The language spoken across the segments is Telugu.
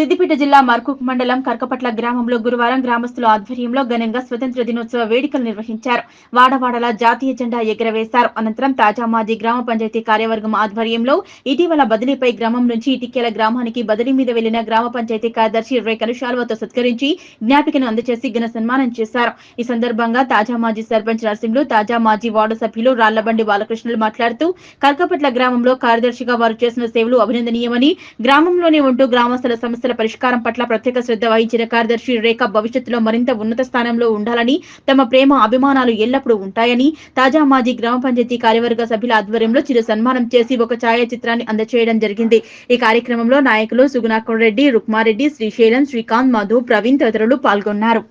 సిద్దిపేట జిల్లా మర్కూక్ మండలం కర్కపట్ల గ్రామంలో గురువారం గ్రామస్తుల ఆధ్వర్యంలో ఘనంగా స్వతంత్ర దినోత్సవ వేడుకలు నిర్వహించారు. వాడవాడల జాతీయ జెండా ఎగురవేశారు. అనంతరం తాజా మాజీ గ్రామ పంచాయతీ కార్యవర్గం ఆధ్వర్యంలో ఇటీవల బదిలీపై గ్రామం నుంచి ఇటిక్యాల గ్రామానికి బదిలీ మీద వెళ్లిన గ్రామ పంచాయతీ కార్యదర్శి రేఖను శాల్వాతో సత్కరించి జ్ఞాపికను అందజేసి ఘన సన్మానం చేశారు. ఈ సందర్భంగా తాజా మాజీ సర్పంచ్ నరసింహులు, తాజా మాజీ వార్డు సభ్యులు రాళ్లబండి బాలకృష్ణులు మాట్లాడుతూ కర్కపట్ల గ్రామంలో కార్యదర్శిగా వారు చేసిన సేవలు అభినందనీయమని, గ్రామంలోనే ఉంటూ గ్రామస్తుల సమస్యల పరిష్కారం పట్ల ప్రత్యేక శ్రద్ధ వహించిన కార్యదర్శి రేఖ భవిష్యత్తులో మరింత ఉన్నత స్థానంలో ఉండాలని, తమ ప్రేమ అభిమానాలు ఎల్లప్పుడూ ఉంటాయని తాజా మాజీ గ్రామ పంచాయతీ కార్యవర్గ సభ్యుల ఆధ్వర్యంలో చిరు సన్మానం చేసి ఒక ఛాయాచిత్రాన్ని అందజేయడం జరిగింది. ఈ కార్యక్రమంలో నాయకులు సుగుణాకర్ రెడ్డి, రుక్మారెడ్డి, శ్రీశైలం, శ్రీకాంత్, మధు, ప్రవీణ్ తదితరులు పాల్గొన్నారు.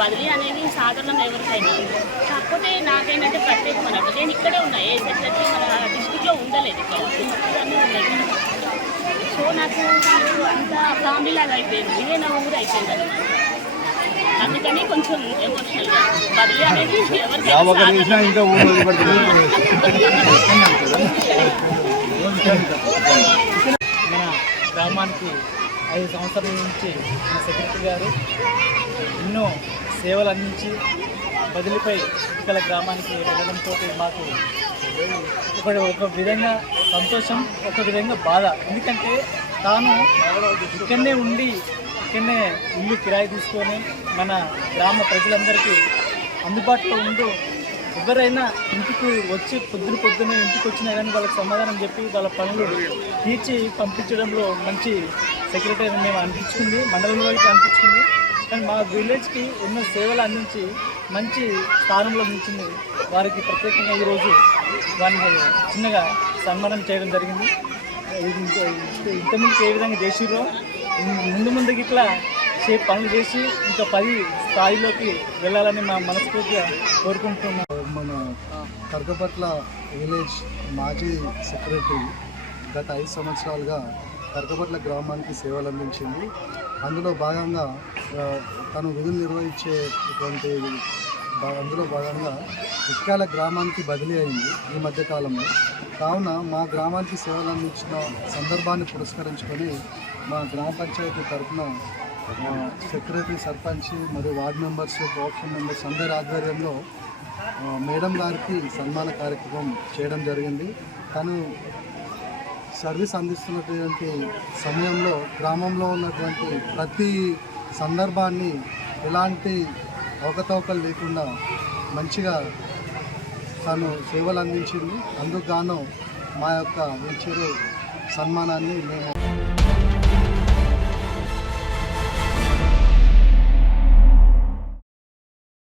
బదిలీ అనేది సాధారణంగా ఎవరికైనా, కాకపోతే నాకేంటంటే ప్రత్యేకం అన్నట్టు నేను ఇక్కడే ఉన్నా. ఏ సెక్రటరీ మన డిస్టిక్లో ఉండలేదు, ఇక్కడ ఉన్నాయి. సో నాకు అంత ఫ్యామిలీ లాగా అయిపోయింది, ఇదే నా ఊరు అయిపోయింది అనమాట. అందుకని కొంచెం ఎమోషనల్గా బదిలీ అనేది మన గ్రామానికి 5 సంవత్సరాల నుంచి మన సెక్రటరీ గారు ఎన్నో సేవలు అందించి బదిలీపై ఇటుకల గ్రామానికి వెళ్ళడంతో మాకు ఒక విధంగా సంతోషం, ఒక విధంగా బాధ. ఎందుకంటే తాను ఇక్కడనే ఉండి ఇక్కడనే ఇల్లు కిరాయి తీసుకొని మన గ్రామ ప్రజలందరికీ అందుబాటులో ఉంటూ ఎవరైనా ఇంటికి వచ్చి పొద్దున ఇంటికి వచ్చినా కానీ వాళ్ళకి సమాధానం చెప్పి వాళ్ళ పనులు తీర్చి పంపించడంలో మంచి సెక్రటరీ మేము అనిపించుకుంది, మండలంలోకి అనిపించుకుంది. కానీ మా విలేజ్కి ఎన్నో సేవలు అందించి మంచి స్థానంలో నిలిచింది. వారికి ప్రత్యేకంగా ఈరోజు వారిని చిన్నగా సన్మానం చేయడం జరిగింది. ఇంతకుముందు ఏ విధంగా చేసిరో ముందుకి ఇట్లా పనులు చేసి ఇంకా 10 స్థాయిలోకి వెళ్ళాలని మా మనస్ఫూర్తిగా కోరుకుంటున్నాం. మన కర్కపట్ల విలేజ్ మాజీ సెక్రటరీ గత 5 సంవత్సరాలుగా కర్కపట్ల గ్రామానికి సేవలు అందించింది. అందులో భాగంగా తను విధులు నిర్వహించేటువంటి అందులో భాగంగా ఇటుక్యాల గ్రామానికి బదిలీ అయింది ఈ మధ్యకాలంలో. కావున మా గ్రామానికి సేవలు అందించిన సందర్భాన్ని పురస్కరించుకొని మా గ్రామ పంచాయతీ తరఫున సెక్రటరీ, సర్పంచ్ మరియు వార్డు మెంబర్స్, కోఆప్షన్ మెంబర్స్ అందరి ఆధ్వర్యంలో మేడం గారికి సన్మాన కార్యక్రమం చేయడం జరిగింది. తను సర్వీస్ అందిస్తున్నటువంటి సమయంలో గ్రామంలో ఉన్నటువంటి ప్రతి సందర్భాన్ని ఎలాంటి అవకతవకలు లేకుండా మంచిగా తను సేవలు అందించింది. అందుకు గాను మా యొక్క వీల్చైర్ సన్మానాన్ని మేము